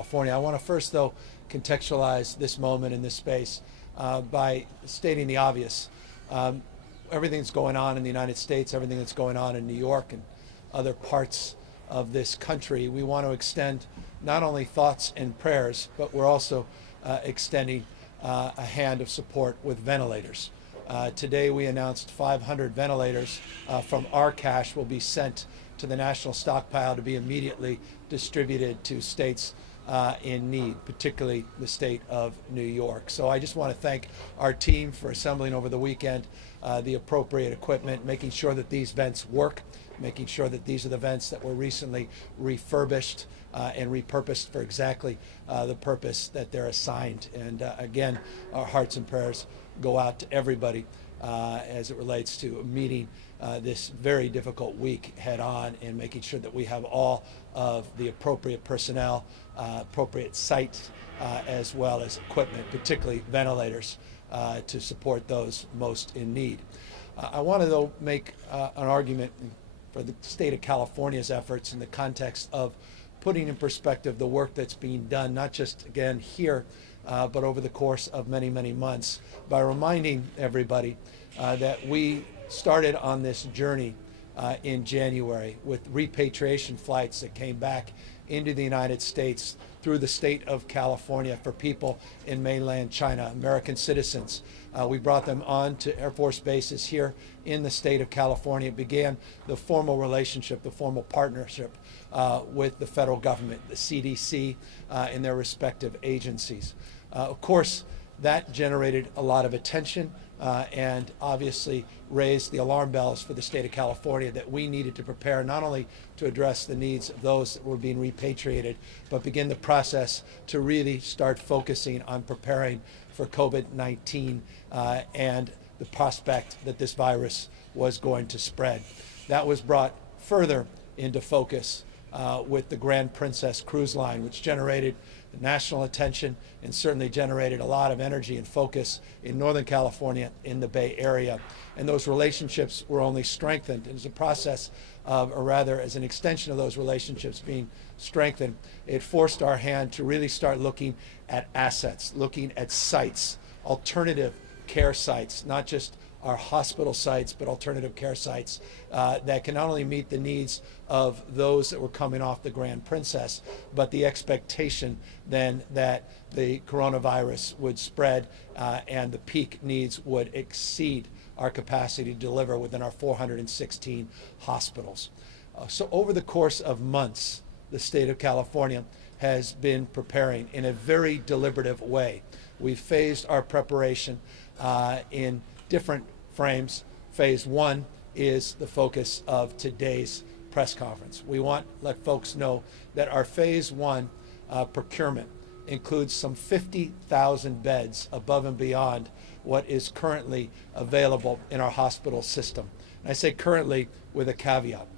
California. I want to first, though, contextualize this moment in this space by stating the obvious. Everything that's going on in the United States, everything that's going on in New York and other parts of this country, we want to extend not only thoughts and prayers, but we're also extending a hand of support with ventilators. Today we announced 500 ventilators from our cash will be sent to the national stockpile to be immediately distributed to states in need, particularly the state of New York. So I just want to thank our team for assembling over the weekend the appropriate equipment, making sure that these vents work, making sure that these are the vents that were recently refurbished and repurposed for exactly the purpose that they're assigned. And again, our hearts and prayers go out to everybody as it relates to meeting this very difficult week head on and making sure that we have all of the appropriate personnel, appropriate sites, as well as equipment, particularly ventilators, to support those most in need. I want to, though, make an argument for the state of California's efforts in the context of putting in perspective the work that's being done, not just, again, here, but over the course of many, many months, by reminding everybody that we started on this journey in January with repatriation flights that came back into the United States through the state of California for people in mainland China, American citizens. We brought them on to Air Force bases here in the state of California. It began the formal relationship, the formal partnership with the federal government, the CDC, and their respective agencies. Of course, that generated a lot of attention and obviously raised the alarm bells for the state of California that we needed to prepare not only to address the needs of those that were being repatriated, but begin the process to really start focusing on preparing for COVID-19 and the prospect that this virus was going to spread. That was brought further into focus with the Grand Princess cruise line, which generated national attention and certainly generated a lot of energy and focus in Northern California, in the Bay Area. And those relationships were only strengthened. And as a process of, or rather as an extension of those relationships being strengthened, it forced our hand to really start looking at assets, looking at sites, alternative care sites, not just our hospital sites, but alternative care sites that can not only meet the needs of those that were coming off the Grand Princess, but the expectation then that the coronavirus would spread and the peak needs would exceed our capacity to deliver within our 416 hospitals. So over the course of months, the state of California has been preparing in a very deliberative way. We've phased our preparation in different frames. Phase one is the focus of today's press conference. We want to let folks know that our phase one procurement includes some 50,000 beds above and beyond what is currently available in our hospital system. And I say currently with a caveat.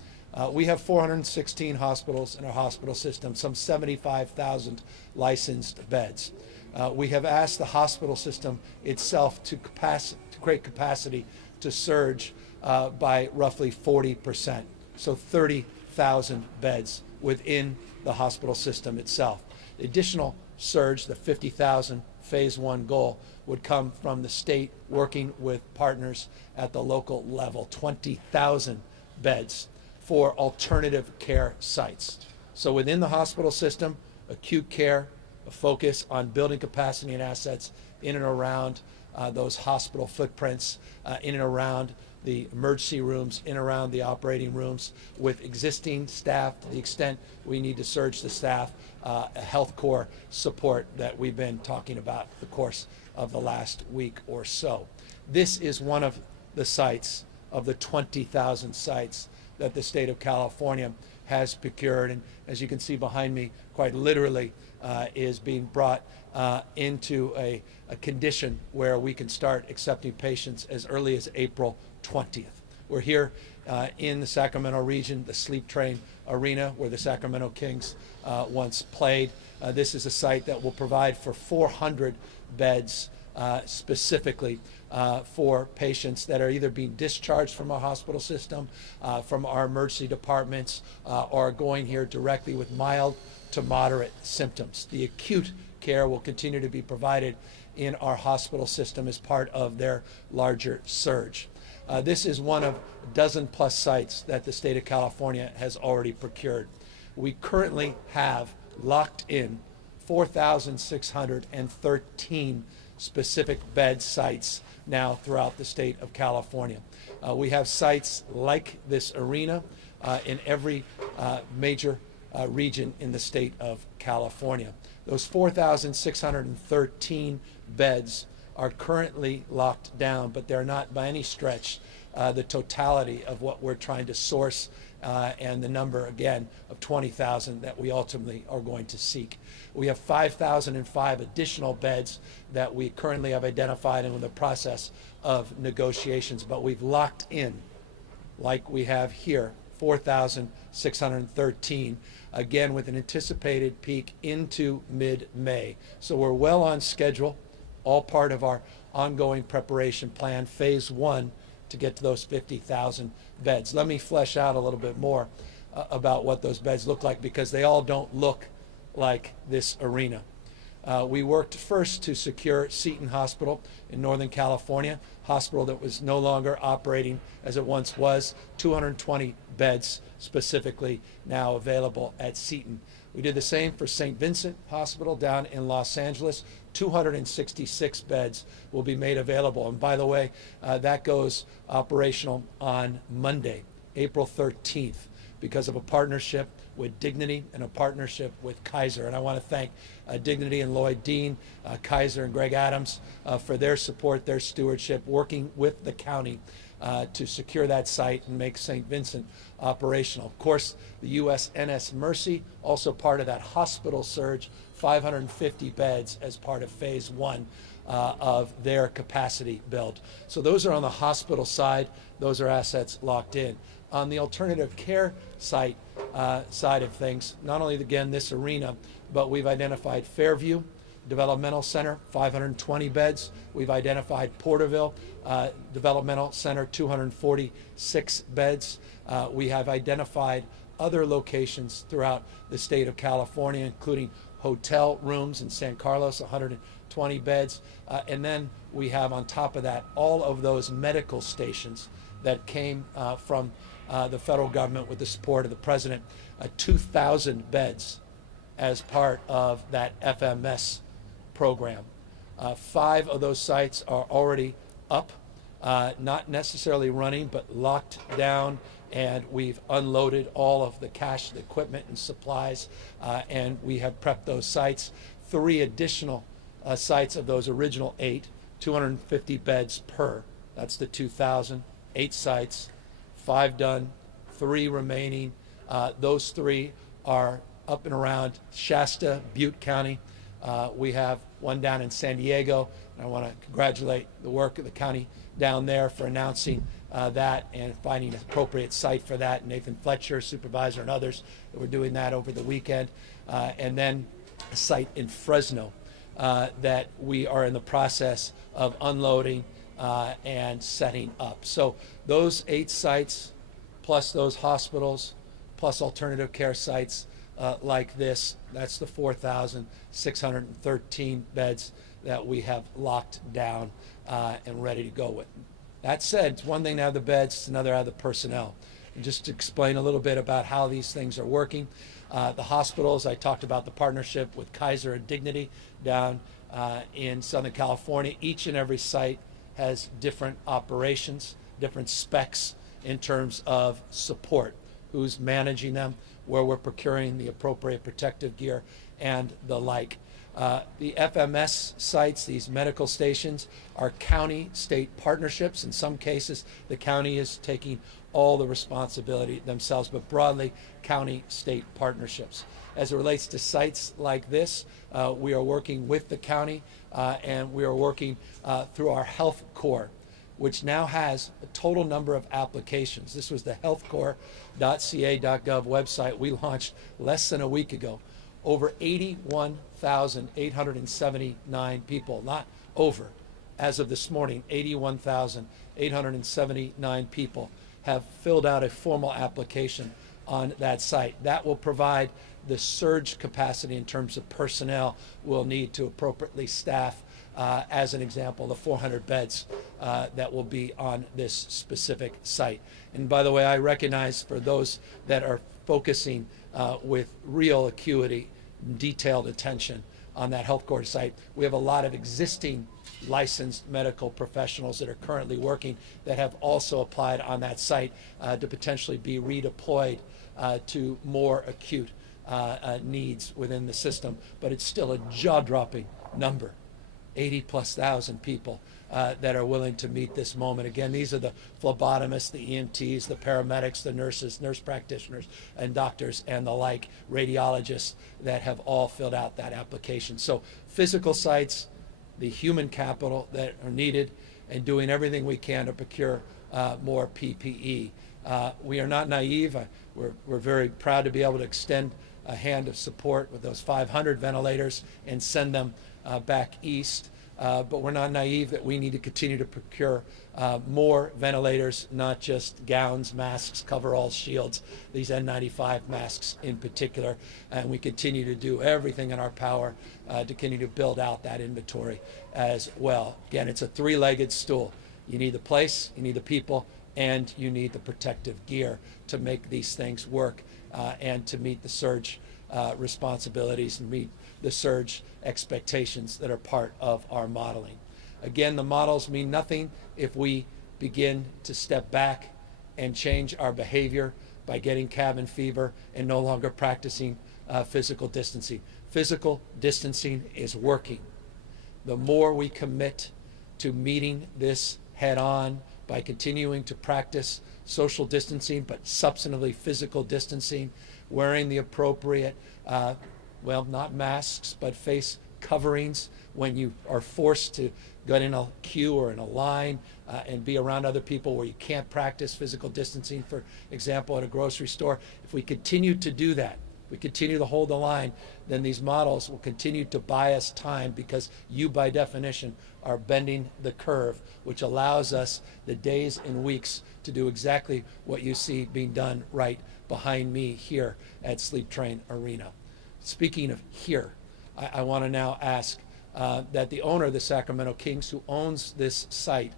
We have 416 hospitals in our hospital system, some 75,000 licensed beds. We have asked the hospital system itself to create capacity to surge by roughly 40%, so 30,000 beds within the hospital system itself. The additional surge, the 50,000 phase one goal, would come from the state working with partners at the local level, 20,000 beds for alternative care sites. So within the hospital system, acute care, a focus on building capacity and assets in and around those hospital footprints, in and around the emergency rooms, in and around the operating rooms, with existing staff to the extent we need to surge the staff, a health corps support that we've been talking about the course of the last week or so. This is one of the sites of the 20,000 sites that the state of California has procured, and as you can see behind me, quite literally is being brought into a condition where we can start accepting patients as early as April 20th. We're here in the Sacramento region, the Sleep Train Arena, where the Sacramento Kings once played. This is a site that will provide for 400 beds specifically for patients that are either being discharged from our hospital system, from our emergency departments, or going here directly with mild to moderate symptoms. The acute care will continue to be provided in our hospital system as part of their larger surge. This is one of a dozen plus sites that the state of California has already procured. We currently have locked in 4,613 specific bed sites now throughout the state of California. We have sites like this arena in every major region in the state of California. Those 4,613 beds are currently locked down, but they're not by any stretch the totality of what we're trying to source and the number, again, of 20,000 that we ultimately are going to seek. We have 5,005 additional beds that we currently have identified and in the process of negotiations, but we've locked in, like we have here, 4,613, again with an anticipated peak into mid-May. So we're well on schedule, all part of our ongoing preparation plan, phase one, to get to those 50,000 beds. Let me flesh out a little bit more about what those beds look like, because they all don't look like this arena. We worked first to secure Seton Hospital in Northern California, hospital that was no longer operating as it once was, 220 beds specifically now available at Seton. We did the same for St. Vincent Hospital down in Los Angeles. 266 beds will be made available. And by the way, that goes operational on Monday, April 13th, because of a partnership with Dignity and a partnership with Kaiser. And I want to thank Dignity and Lloyd Dean, Kaiser and Greg Adams for their support, their stewardship, working with the county to secure that site and make St. Vincent operational. Of course, the USNS Mercy, also part of that hospital surge, 550 beds as part of phase one of their capacity build. So those are on the hospital side. Those are assets locked in. On the alternative care site side of things, not only again this arena, but we've identified Fairview Developmental Center, 520 beds. We've identified Porterville Developmental Center, 246 beds. We have identified other locations throughout the state of California, including hotel rooms in San Carlos, 120 beds. And then we have on top of that all of those medical stations that came from the federal government with the support of the president, 2,000 beds as part of that FMS program. 5 of those sites are already up, not necessarily running, but locked down, and we've unloaded all of the cash, the equipment and supplies, and we have prepped those sites. 3 additional sites of those original 8, 250 beds per. That's the 2,000, 8 sites, 5 done, 3 remaining. Those 3 are up and around Shasta, Butte County. We have one down in San Diego. I want to congratulate the work of the county down there for announcing that and finding an appropriate site for that. Nathan Fletcher, supervisor, and others that were doing that over the weekend. And then a site in Fresno that we are in the process of unloading and setting up. So those 8 sites, plus those hospitals, plus alternative care sites like this, that's the 4,613 beds that we have locked down and ready to go with. That said, it's one thing to have the beds, it's another to have the personnel. And just to explain a little bit about how these things are working, the hospitals, I talked about the partnership with Kaiser and Dignity down in Southern California. Each and every site has different operations, different specs in terms of support, who's managing them, where we're procuring the appropriate protective gear, and the like. The FMS sites, these medical stations, are county-state partnerships. In some cases, the county is taking all the responsibility themselves, but broadly, county-state partnerships. As it relates to sites like this, we are working with the county, and we are working through our Health Corps, which now has a total number of applications. This was the healthcorps.ca.gov website we launched less than a week ago. Over 81,879 people, not over. As of this morning, 81,879 people have filled out a formal application on that site. That will provide the surge capacity in terms of personnel we'll need to appropriately staff, as an example, the 400 beds that will be on this specific site. And by the way, I recognize for those that are focusing with real acuity, detailed attention on that health court site, we have a lot of existing licensed medical professionals that are currently working that have also applied on that site to potentially be redeployed to more acute needs within the system. But it's still a jaw-dropping number, 80,000+ people that are willing to meet this moment. Again, these are the phlebotomists, the EMTs, the paramedics, the nurses, nurse practitioners, and doctors, and the like, radiologists that have all filled out that application. So physical sites, the human capital that are needed, and doing everything we can to procure more PPE. We are not naive. We're very proud to be able to extend a hand of support with those 500 ventilators and send them back east. But we're not naive that we need to continue to procure more ventilators, not just gowns, masks, coveralls, shields, these N95 masks in particular. And we continue to do everything in our power to continue to build out that inventory as well. Again, it's a three-legged stool. You need the place, you need the people, and you need the protective gear to make these things work and to meet the surge responsibilities and meet the surge expectations that are part of our modeling. Again, the models mean nothing if we begin to step back and change our behavior by getting cabin fever and no longer practicing physical distancing. Physical distancing is working. The more we commit to meeting this head on by continuing to practice social distancing, but substantively physical distancing, wearing the appropriate well, not masks, but face coverings when you are forced to get in a queue or in a line and be around other people where you can't practice physical distancing, for example, at a grocery store. If we continue to do that, we continue to hold the line, then these models will continue to buy us time, because you, by definition, are bending the curve, which allows us the days and weeks to do exactly what you see being done right behind me here at Sleep Train Arena. Speaking of here, I want to now ask that the owner of the Sacramento Kings, who owns this site,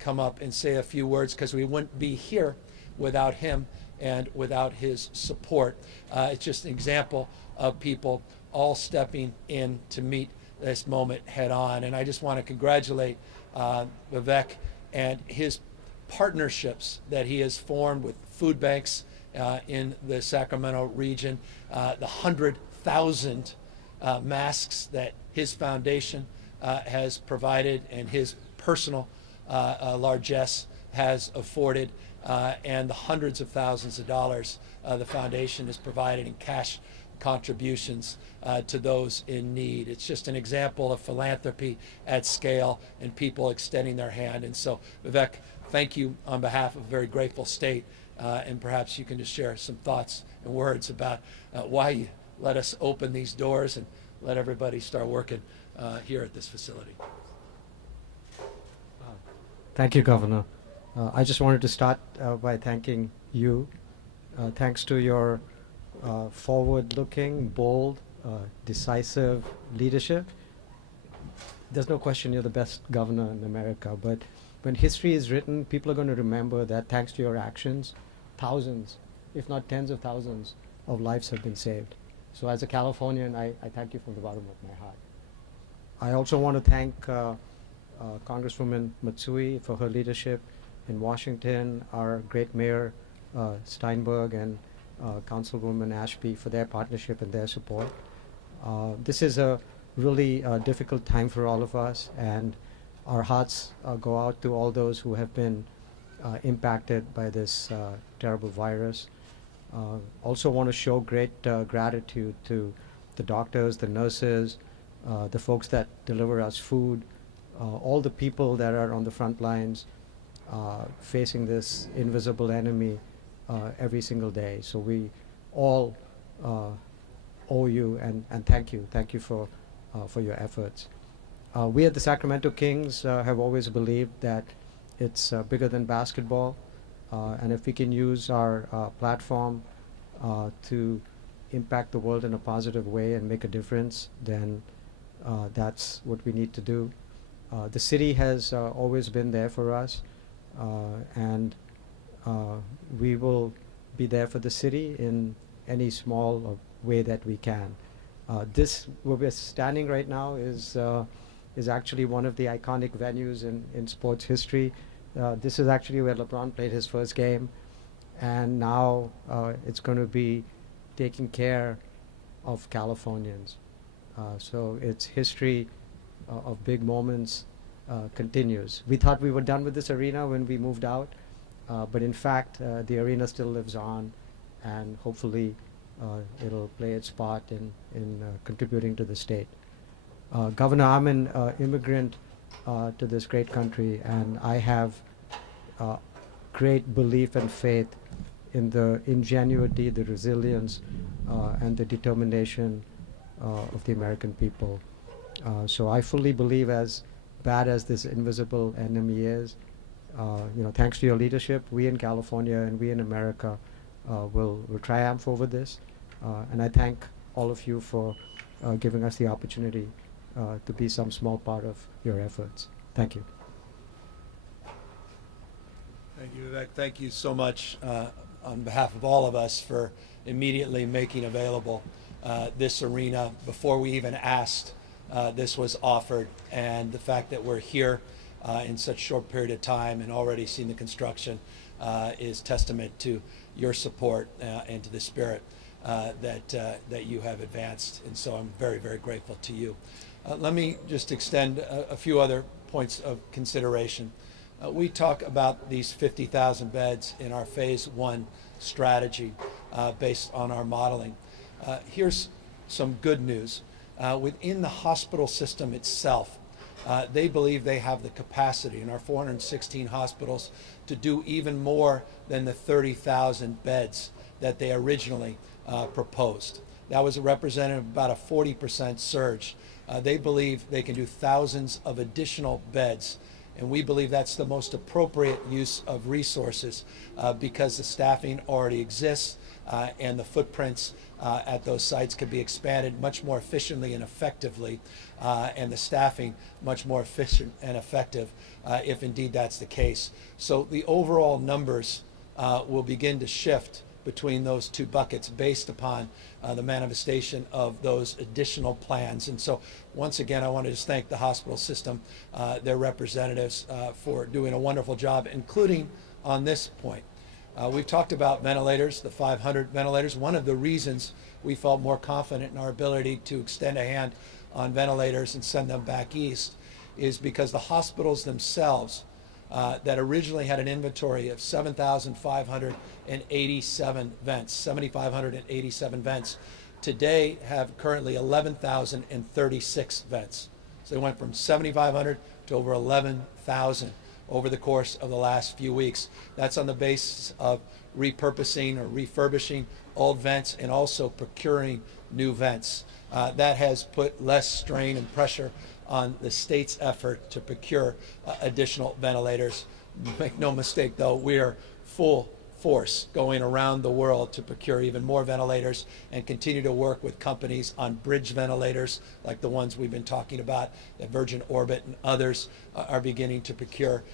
come up and say a few words, because we wouldn't be here without him and without his support. It's just an example of people all stepping in to meet this moment head on. And I just want to congratulate Vivek and his partnerships that he has formed with food banks in the Sacramento region, the 100,000 masks that his foundation has provided and his personal largesse has afforded, and the hundreds of thousands of dollars the foundation has provided in cash contributions to those in need. It's just an example of philanthropy at scale and people extending their hand. And so, Vivek, thank you on behalf of a very grateful state, and perhaps you can just share some thoughts and words about why you let us open these doors and let everybody start working here at this facility. Thank you, Governor. I just wanted to start by thanking you. Thanks to your forward-looking, bold, decisive leadership. There's no question you're the best governor in America, but when history is written, people are going to remember that thanks to your actions, thousands, if not tens of thousands, of lives have been saved. So as a Californian, I thank you from the bottom of my heart. I also want to thank Congresswoman Matsui for her leadership in Washington, our great Mayor Steinberg, and Councilwoman Ashby for their partnership and their support. This is a really difficult time for all of us, and our hearts go out to all those who have been impacted by this terrible virus. Also want to show great gratitude to the doctors, the nurses, the folks that deliver us food, all the people that are on the front lines facing this invisible enemy every single day. So we all owe you and thank you. Thank you for your efforts. We at the Sacramento Kings have always believed that it's bigger than basketball, and if we can use our platform to impact the world in a positive way and make a difference, then that's what we need to do. The city has always been there for us, and we will be there for the city in any small way that we can. This, where we're standing right now, is actually one of the iconic venues in sports history. This is actually where LeBron played his first game, and now it's going to be taking care of Californians. So its history of big moments continues. We thought we were done with this arena when we moved out, but in fact, the arena still lives on, and hopefully it'll play its part in contributing to the state. Governor, I'm an immigrant to this great country, and I have great belief and faith in the ingenuity, the resilience, and the determination of the American people. So I fully believe, as bad as this invisible enemy is, thanks to your leadership, we in California and we in America will triumph over this. And I thank all of you for giving us the opportunity to be some small part of your efforts. Thank you. Thank you, Vivek. Thank you so much on behalf of all of us for immediately making available this arena before we even asked. This was offered, and the fact that we're here in such a short period of time and already seen the construction is testament to your support and to the spirit that you have advanced. And so I'm very, very grateful to you. Let me just extend a few other points of consideration. We talk about these 50,000 beds in our phase 1 strategy based on our modeling. Here's some good news. Within the hospital system itself, they believe they have the capacity in our 416 hospitals to do even more than the 30,000 beds that they originally proposed. That was representative of about a 40% surge. They believe they can do thousands of additional beds, and we believe that's the most appropriate use of resources because the staffing already exists and the footprints at those sites could be expanded much more efficiently and effectively, and the staffing much more efficient and effective if indeed that's the case. So the overall numbers will begin to shift between those two buckets based upon the manifestation of those additional plans. And so once again, I want to just thank the hospital system, their representatives for doing a wonderful job, including on this point. We've talked about ventilators, the 500 ventilators. One of the reasons we felt more confident in our ability to extend a hand on ventilators and send them back east is because the hospitals themselves that originally had an inventory of 7,587 vents, 7,587 vents, today have currently 11,036 vents. So they went from 7,500 to over 11,000 over the course of the last few weeks. That's on the basis of repurposing or refurbishing old vents and also procuring new vents. That has put less strain and pressure on the state's effort to procure additional ventilators. Make no mistake, though, we are full force going around the world to procure even more ventilators and continue to work with companies on bridge ventilators like the ones we've been talking about, that Virgin Orbit and others are beginning to procure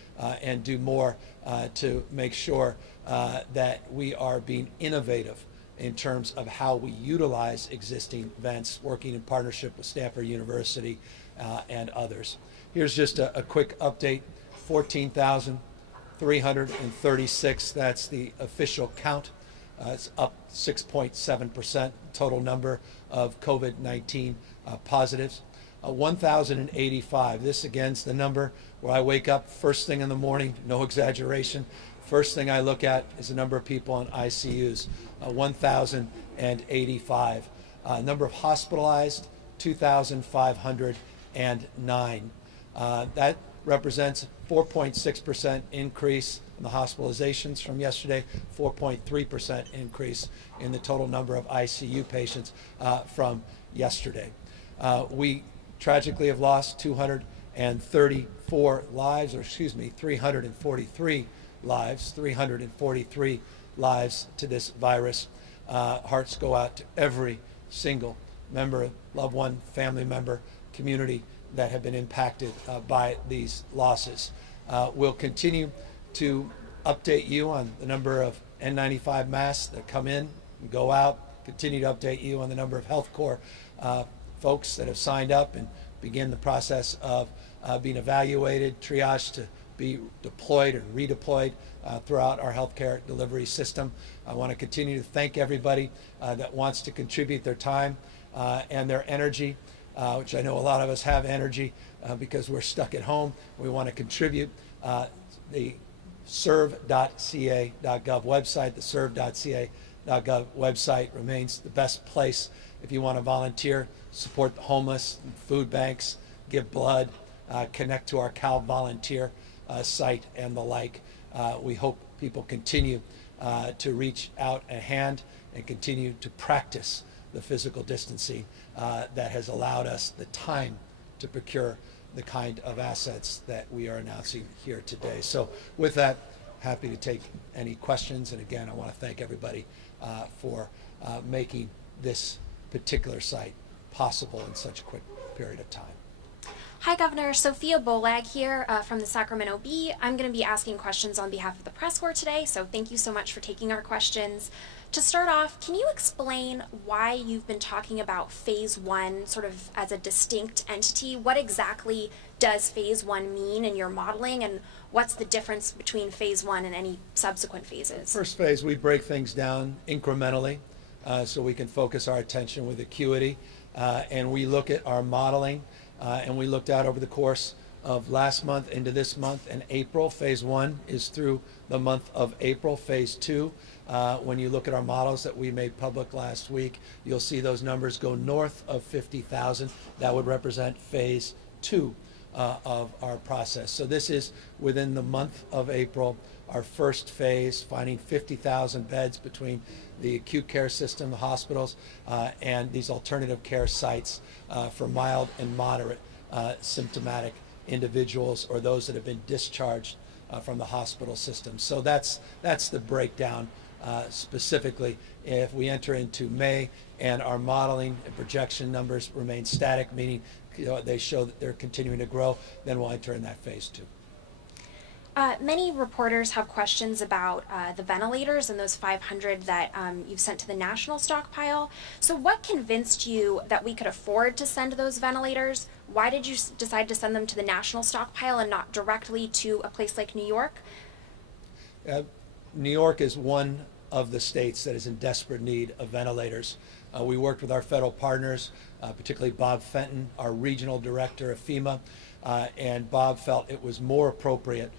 and do more to make sure that we are being innovative in terms of how we utilize existing vents, working in partnership with Stanford University and others. Here's just a quick update. 14,336, that's the official count. It's up 6.7% total number of COVID-19 positives. 1,085, this again is the number where I wake up first thing in the morning, no exaggeration. First thing I look at is the number of people in ICUs, 1,085. Number of hospitalized, 2,509. That represents 4.6% increase in the hospitalizations from yesterday, 4.3% increase in the total number of ICU patients from yesterday. We tragically have lost 234 lives, or excuse me, 343 lives to this virus. Hearts go out to every single member, loved one, family member, community that have been impacted by these losses. We'll continue to update you on the number of N95 masks that come in and go out, continue to update you on the number of Health Corps folks that have signed up and begin the process of being evaluated, triaged to be deployed or redeployed throughout our healthcare delivery system. I want to continue to thank everybody that wants to contribute their time and their energy, which I know a lot of us have energy because we're stuck at home. We want to contribute. The serve.ca.gov website, the serve.ca.gov website remains the best place if you want to volunteer, support the homeless, food banks, give blood, connect to our Cal Volunteer site and the like. We hope people continue to reach out a hand and continue to practice the physical distancing that has allowed us the time to procure the kind of assets that we are announcing here today. So with that, happy to take any questions. And again, I want to thank everybody for making this particular site possible in such a quick period of time. Hi, Governor. Sophia Bolag here from the Sacramento Bee. I'm going to be asking questions on behalf of the press corps today, so thank you so much for taking our questions. To start off, can you explain why you've been talking about phase one sort of as a distinct entity? What exactly does phase one mean in your modeling, and what's the difference between phase one and any subsequent phases? First phase, we break things down incrementally so we can focus our attention with acuity, and we look at our modeling, and we looked out over the course of last month into this month and April. Phase one is through the month of April. Phase two, when you look at our models that we made public last week, you'll see those numbers go north of 50,000. That would represent phase two of our process. So this is within the month of April, our first phase, finding 50,000 beds between the acute care system, the hospitals, and these alternative care sites for mild and moderate symptomatic individuals or those that have been discharged from the hospital system. So that's the breakdown specifically. If we enter into May and our modeling and projection numbers remain static, meaning they show that they're continuing to grow, then we'll enter in that phase two. Many reporters have questions about the ventilators and those 500 that you've sent to the national stockpile. So what convinced you that we could afford to send those ventilators? Why did you decide to send them to the national stockpile and not directly to a place like New York? New York is one of the states that is in desperate need of ventilators. We worked with our federal partners, particularly Bob Fenton, our regional director of FEMA, and Bob felt it was more appropriate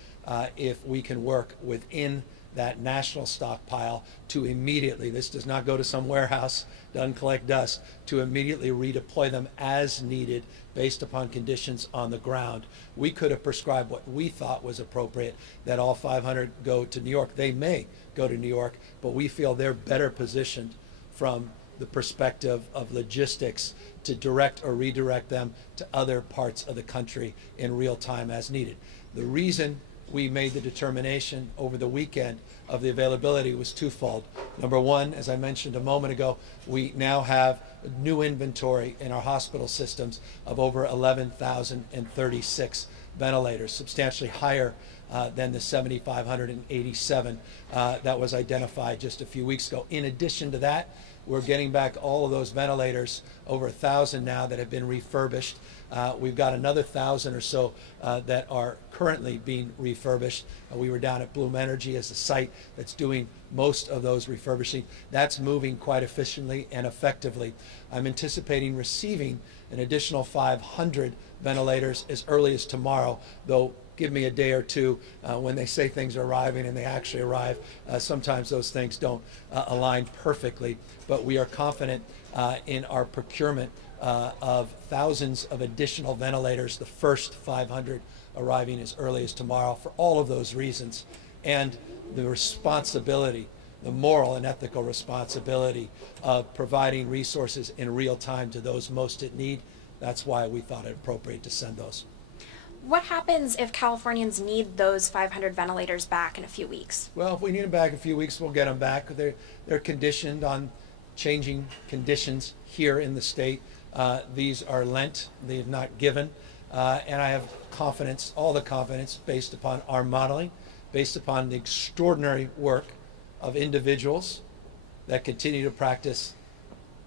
if we can work within that national stockpile to immediately, this does not go to some warehouse, doesn't collect dust, to immediately redeploy them as needed based upon conditions on the ground. We could have prescribed what we thought was appropriate, that all 500 go to New York. They may go to New York, but we feel they're better positioned from the perspective of logistics to direct or redirect them to other parts of the country in real time as needed. The reason we made the determination over the weekend of the availability was twofold. Number one, as I mentioned a moment ago, we now have new inventory in our hospital systems of over 11,036 ventilators, substantially higher than the 7,587 that was identified just a few weeks ago. In addition to that, we're getting back all of those ventilators, over 1,000 now that have been refurbished. We've got another 1,000 or so that are currently being refurbished. We were down at Bloom Energy as the site that's doing most of those refurbishing. That's moving quite efficiently and effectively. I'm anticipating receiving an additional 500 ventilators as early as tomorrow, though give me a day or two. When they say things are arriving and they actually arrive, sometimes those things don't align perfectly, but we are confident in our procurement of thousands of additional ventilators, the first 500 arriving as early as tomorrow for all of those reasons, and the responsibility, the moral and ethical responsibility of providing resources in real time to those most in need. That's why we thought it appropriate to send those. What happens if Californians need those 500 ventilators back in a few weeks? Well, if we need them back in a few weeks, we'll get them back. They're conditioned on changing conditions here in the state. These are lent, they have not given. And I have confidence, all the confidence, based upon our modeling, based upon the extraordinary work of individuals that continue to practice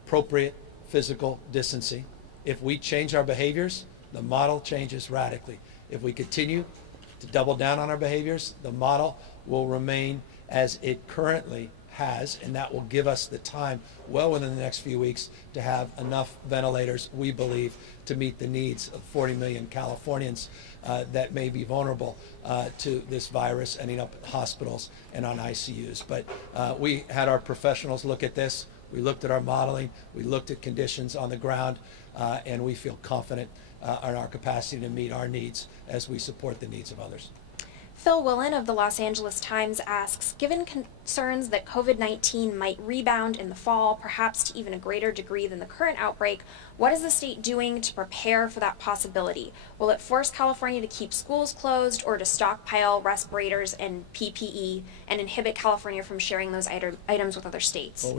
appropriate physical distancing. If we change our behaviors, the model changes radically. If we continue to double down on our behaviors, the model will remain as it currently has, and that will give us the time well within the next few weeks to have enough ventilators, we believe, to meet the needs of 40 million Californians that may be vulnerable to this virus, ending up in hospitals and on ICUs. But we had our professionals look at this. We looked at our modeling. We looked at conditions on the ground, and we feel confident in our capacity to meet our needs as we support the needs of others. Phil Willen of the Los Angeles Times asks, given concerns that COVID-19 might rebound in the fall, perhaps to even a greater degree than the current outbreak, what is the state doing to prepare for that possibility? Will it force California to keep schools closed or to stockpile respirators and PPE and inhibit California from sharing those items with other states? Well,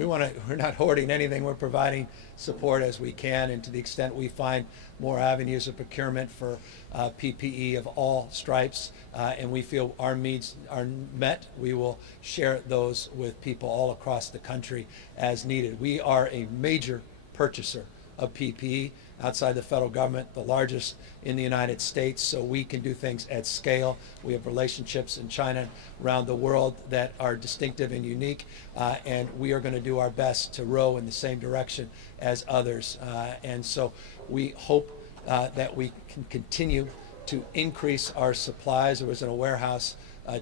we're not hoarding anything. We're providing support as we can, and to the extent we find more avenues of procurement for PPE of all stripes, and we feel our needs are met, we will share those with people all across the country as needed. We are a major purchaser of PPE outside the federal government, the largest in the United States, so we can do things at scale. We have relationships in China, around the world, that are distinctive and unique, and we are going to do our best to row in the same direction as others. And so we hope that we can continue to increase our supplies. I was in a warehouse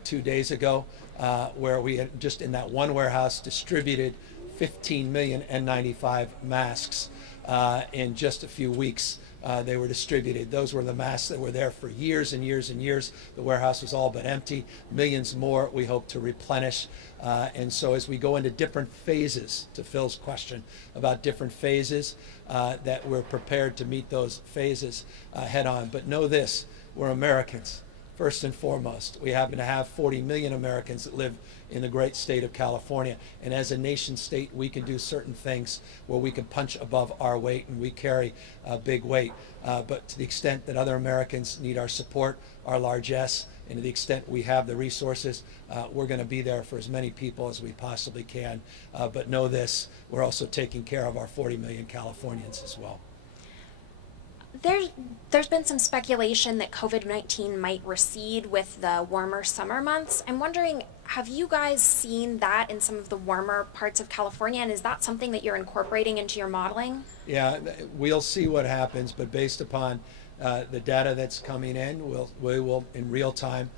2 days ago where we had just in that one warehouse distributed 15 million N95 masks in just a few weeks. They were distributed. Those were the masks that were there for years and years and years. The warehouse was all but empty. Millions more we hope to replenish. And so as we go into different phases, to Phil's question about different phases, that we're prepared to meet those phases head on. But know this, we're Americans. First and foremost, we happen to have 40 million Americans that live in the great state of California. And as a nation state, we can do certain things where we can punch above our weight, and we carry a big weight. But to the extent that other Americans need our support, our largesse, and to the extent we have the resources, we're going to be there for as many people as we possibly can. But know this, we're also taking care of our 40 million Californians as well. There's been some speculation that COVID-19 might recede with the warmer summer months. I'm wondering, have you guys seen that in some of the warmer parts of California, and is that something that you're incorporating into your modeling? Yeah, we'll see what happens, but based upon the data that's coming in, we will in real time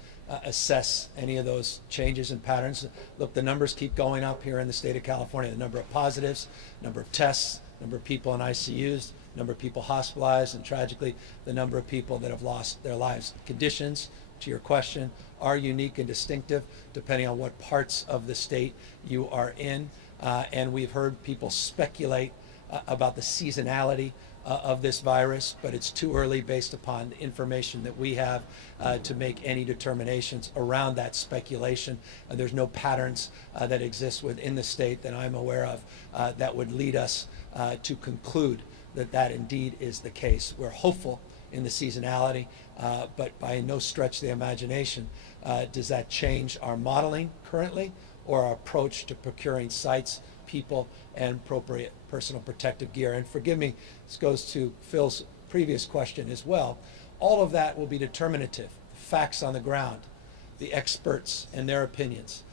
assess any of those changes and patterns. Look, the numbers keep going up here in the state of California. The number of positives, number of tests, number of people in ICUs, number of people hospitalized, and tragically the number of people that have lost their lives. Conditions, to your question, are unique and distinctive depending on what parts of the state you are in. And we've heard people speculate about the seasonality of this virus, but it's too early based upon the information that we have to make any determinations around that speculation. There's no patterns that exist within the state that I'm aware of that would lead us to conclude that indeed is the case. We're hopeful in the seasonality, but by no stretch of the imagination does that change our modeling currently or our approach to procuring sites, people, and appropriate personal protective gear. And forgive me, this goes to Phil's previous question as well. All of that will be determinative. The facts on the ground, the experts and their opinions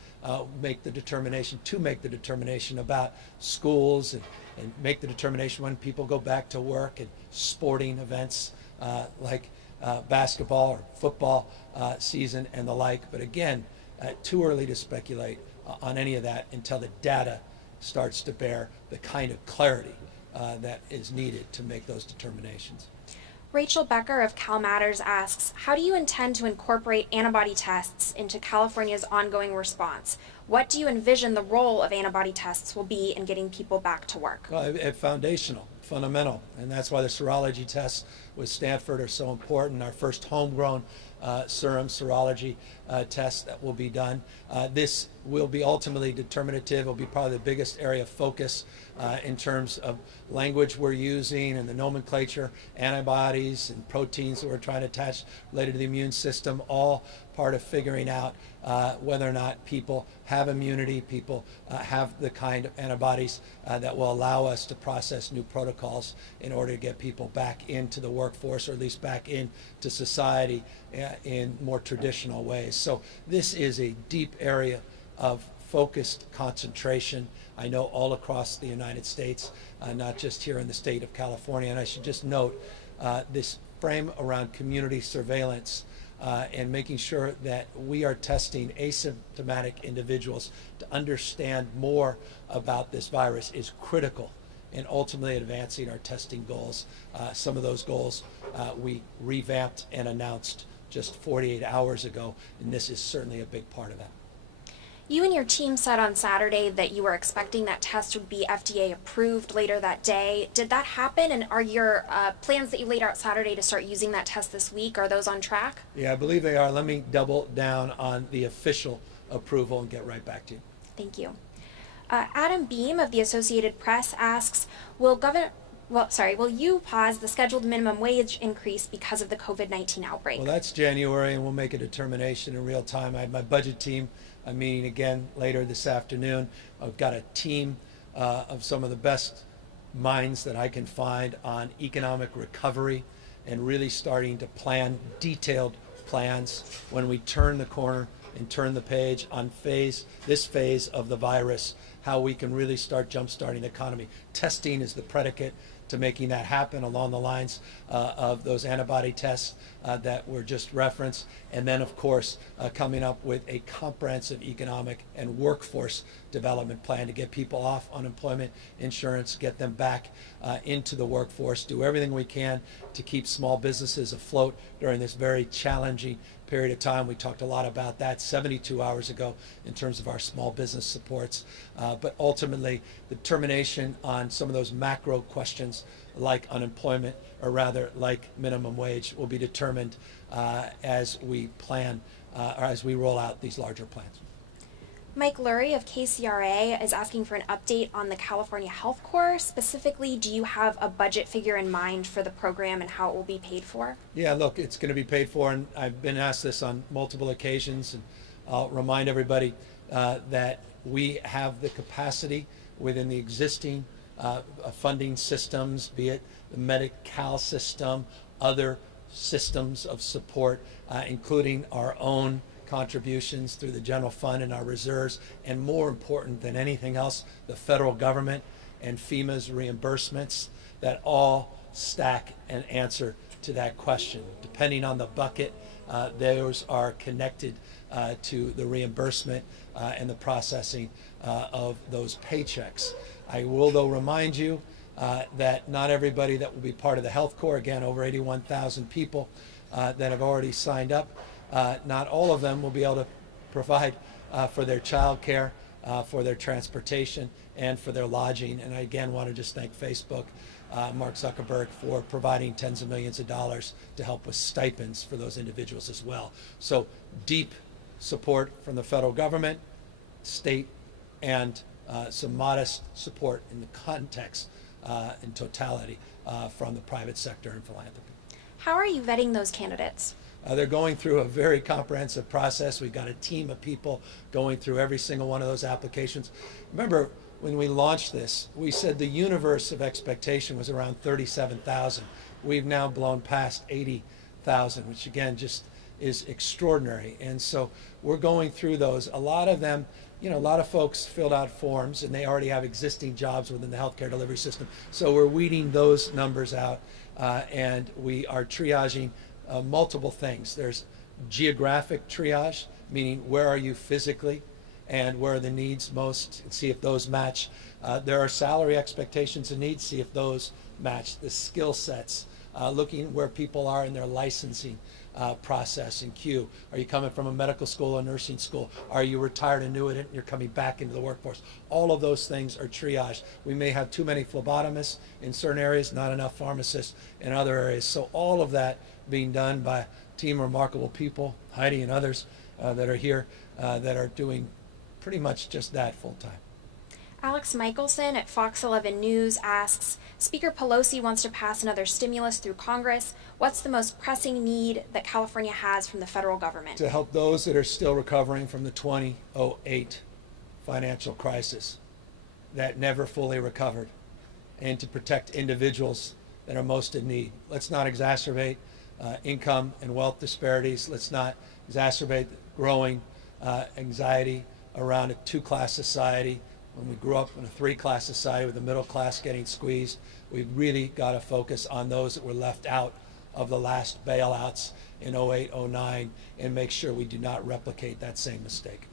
make the determination about schools and make the determination when people go back to work and sporting events like basketball or football season and the like. But again, too early to speculate on any of that until the data starts to bear the kind of clarity that is needed to make those determinations. Rachel Becker of Cal Matters asks, how do you intend to incorporate antibody tests into California's ongoing response? What do you envision the role of antibody tests will be in getting people back to work? Well, foundational, fundamental, and that's why the serology test with Stanford are so important. Our first homegrown serum serology test that will be done. This will be ultimately determinative. It will be probably the biggest area of focus in terms of language we're using and the nomenclature, antibodies and proteins that we're trying to attach related to the immune system, all part of figuring out whether or not people have immunity, people have the kind of antibodies that will allow us to process new protocols in order to get people back into the workforce, or at least back into society in more traditional ways. So this is a deep area of focused concentration, I know, all across the United States, not just here in the state of California. And I should just note this frame around community surveillance and making sure that we are testing asymptomatic individuals to understand more about this virus is critical in ultimately advancing our testing goals. Some of those goals we revamped and announced just 48 hours ago, and this is certainly a big part of that. You and your team said on Saturday that you were expecting that test would be FDA approved later that day. Did that happen? And are your plans that you laid out Saturday to start using that test this week, are those on track? Yeah, I believe they are. Let me double down on the official approval and get right back to you. Thank you. Adam Beam of the Associated Press asks, will you pause the scheduled minimum wage increase because of the COVID-19 outbreak? Well, that's January, and we'll make a determination in real time. I have my budget team meeting again later this afternoon. I've got a team of some of the best minds that I can find on economic recovery and really starting to plan detailed plans when we turn the corner and turn the page on this phase of the virus, how we can really start jump-starting the economy. Testing is the predicate to making that happen along the lines of those antibody tests that were just referenced. And then, of course, coming up with a comprehensive economic and workforce development plan to get people off unemployment insurance, get them back into the workforce, do everything we can to keep small businesses afloat during this very challenging period of time. We talked a lot about that 72 hours ago in terms of our small business supports. But ultimately, the determination on some of those macro questions like unemployment, or rather like minimum wage, will be determined as we plan or as we roll out these larger plans. Mike Lurie of KCRA is asking for an update on the California Health Corps. Specifically, do you have a budget figure in mind for the program and how it will be paid for? Yeah, look, it's going to be paid for, and I've been asked this on multiple occasions, and I'll remind everybody that we have the capacity within the existing funding systems, be it the Medi-Cal system, other systems of support, including our own contributions through the general fund and our reserves, and more important than anything else, the federal government and FEMA's reimbursements that all stack and answer to that question. Depending on the bucket, those are connected to the reimbursement and the processing of those paychecks. I will, though, remind you that not everybody that will be part of the Health Corps, again, over 81,000 people that have already signed up, not all of them will be able to provide for their child care, for their transportation, and for their lodging. And I again want to just thank Facebook, Mark Zuckerberg, for providing tens of millions of dollars to help with stipends for those individuals as well. So deep support from the federal government, state, and some modest support in the context in totality from the private sector and philanthropy. How are you vetting those candidates? They're going through a very comprehensive process. We've got a team of people going through every single one of those applications. Remember, when we launched this, we said the universe of expectation was around 37,000. We've now blown past 80,000, which again just is extraordinary. And so we're going through those. A lot of them, a lot of folks filled out forms and they already have existing jobs within the healthcare delivery system. So we're weeding those numbers out and we are triaging multiple things. There's geographic triage, meaning where are you physically and where are the needs most, and see if those match. There are salary expectations and needs, see if those match. The skill sets looking where people are in their licensing process and queue. Are you coming from a medical school or nursing school? Are you retired annuitant and you're coming back into the workforce? All of those things are triaged. We may have too many phlebotomists in certain areas, not enough pharmacists in other areas. So all of that being done by a team of remarkable people, Heidi and others that are here, that are doing pretty much just that full time. Alex Michelson at Fox 11 News asks, Speaker Pelosi wants to pass another stimulus through Congress. What's the most pressing need that California has from the federal government? To help those that are still recovering from the 2008 financial crisis that never fully recovered, and to protect individuals that are most in need. Let's not exacerbate income and wealth disparities. Let's not exacerbate growing anxiety around a two-class society. When we grew up in a three-class society with the middle class getting squeezed, we really got to focus on those that were left out of the last bailouts in 08, 09, and make sure we do not replicate that same mistake.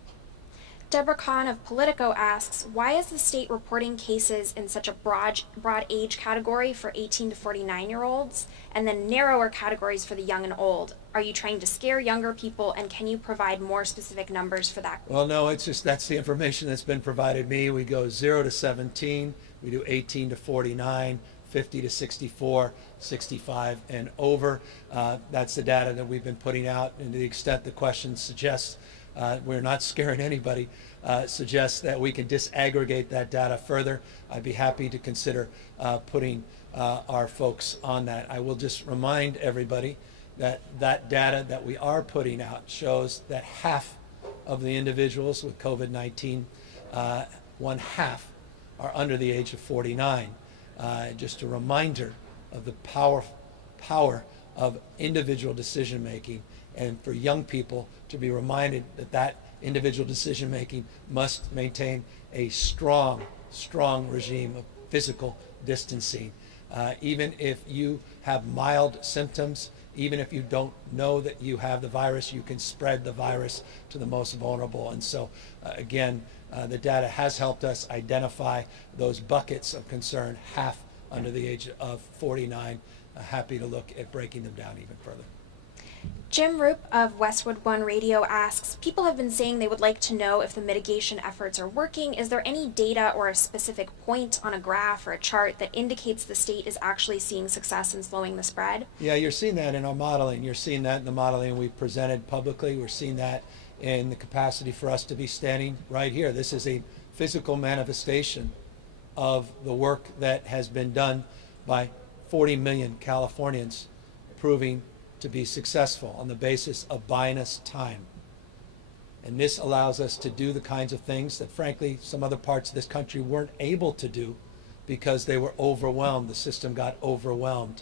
Deborah Kahn of Politico asks, why is the state reporting cases in such a broad age category for 18 to 49-year-olds and then narrower categories for the young and old? Are you trying to scare younger people, and can you provide more specific numbers for that? Well, no, it's just that's the information that's been provided me. We go 0 to 17, we do 18 to 49, 50 to 64, 65 and over. That's the data that we've been putting out, and to the extent the question suggests we're not scaring anybody, suggests that we can disaggregate that data further, I'd be happy to consider putting our folks on that. I will just remind everybody that that data that we are putting out shows that half of the individuals with COVID-19, one half, are under the age of 49. Just a reminder of the power of individual decision making, and for young people to be reminded that that individual decision making must maintain a strong regime of physical distancing. Even if you have mild symptoms, even if you don't know that you have the virus, you can spread the virus to the most vulnerable. And so, again, the data has helped us identify those buckets of concern, half under the age of 49. Happy to look at breaking them down even further. Jim Roop of Westwood One Radio asks, people have been saying they would like to know if the mitigation efforts are working. Is there any data or a specific point on a graph or a chart that indicates the state is actually seeing success in slowing the spread? Yeah, you're seeing that in our modeling. You're seeing that in the modeling we've presented publicly. We're seeing that in the capacity for us to be standing right here. This is a physical manifestation of the work that has been done by 40 million Californians, proving to be successful on the basis of buying us time. And this allows us to do the kinds of things that, frankly, some other parts of this country weren't able to do because they were overwhelmed. The system got overwhelmed.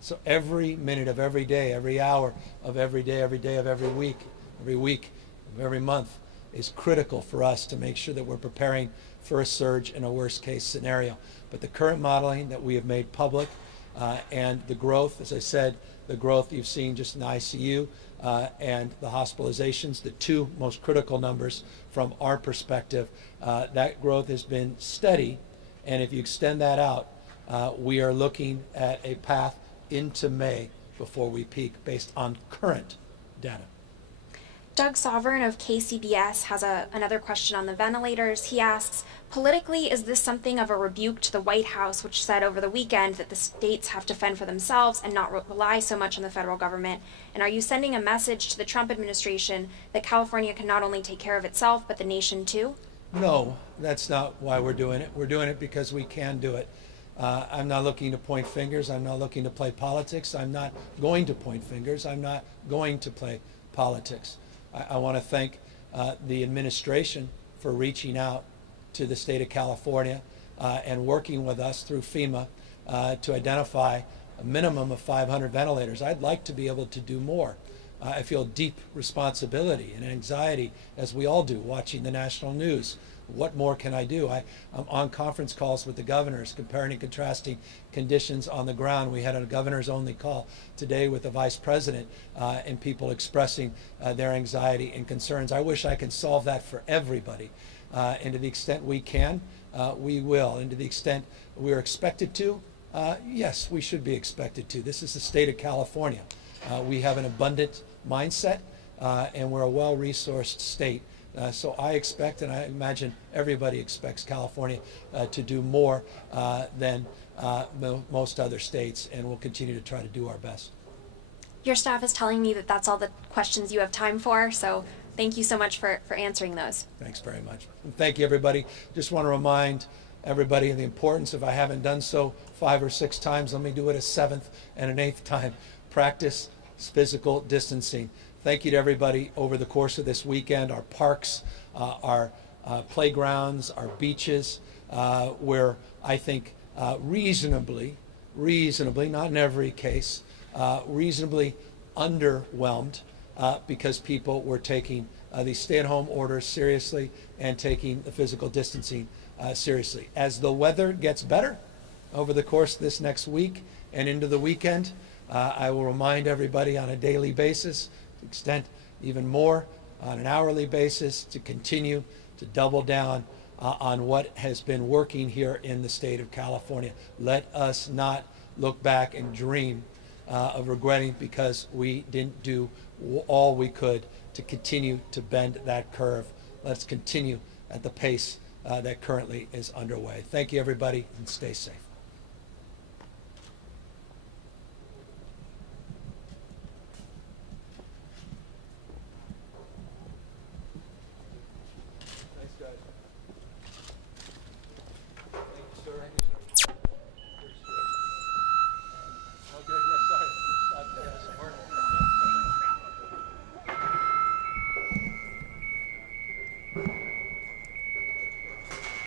So every minute of every day, every hour of every day of every week of every month is critical for us to make sure that we're preparing for a surge in a worst case scenario. But the current modeling that we have made public and the growth, as I said, the growth you've seen just in ICU and the hospitalizations, the two most critical numbers from our perspective, that growth has been steady. And if you extend that out, we are looking at a path into May before we peak based on current data. Doug Sovereign of KCBS has another question on the ventilators. He asks, politically, is this something of a rebuke to the White House, which said over the weekend that the states have to fend for themselves and not rely so much on the federal government? And are you sending a message to the Trump administration that California can not only take care of itself, but the nation too? No, that's not why we're doing it. We're doing it because we can do it. I'm not looking to point fingers. I'm not looking to play politics. I'm not going to point fingers. I'm not going to play politics. I want to thank the administration for reaching out to the state of California and working with us through FEMA to identify a minimum of 500 ventilators. I'd like to be able to do more. I feel deep responsibility and anxiety, as we all do, watching the national news. What more can I do? I'm on conference calls with the governors, comparing and contrasting conditions on the ground. We had a governor's only call today with the vice president and people expressing their anxiety and concerns. I wish I could solve that for everybody. And to the extent we can, we will. And to the extent we're expected to, Yes, we should be expected to. This is the state of California. We have an abundant mindset, and we're a well-resourced state. So I expect, and I imagine everybody expects California to do more than most other states, and we'll continue to try to do our best. Your staff is telling me that that's all the questions you have time for, so thank you so much for answering those. Thanks very much. And thank you, everybody. Just want to remind everybody of the importance, if I haven't done so 5 or 6 times, let me do it a 7th and an 8th time. Practice physical distancing. Thank you to everybody over the course of this weekend. Our parks, our playgrounds, our beaches, where I think reasonably, not in every case, reasonably underwhelmed because people were taking these stay-at-home orders seriously and taking the physical distancing seriously. As the weather gets better over the course of this next week and into the weekend, I will remind everybody on a daily basis, to extent even more on an hourly basis, to continue to double down on what has been working here in the state of California. Let us not look back and dream of regretting because we didn't do all we could to continue to bend that curve. Let's continue at the pace that currently is underway. Thank you, everybody, and stay safe.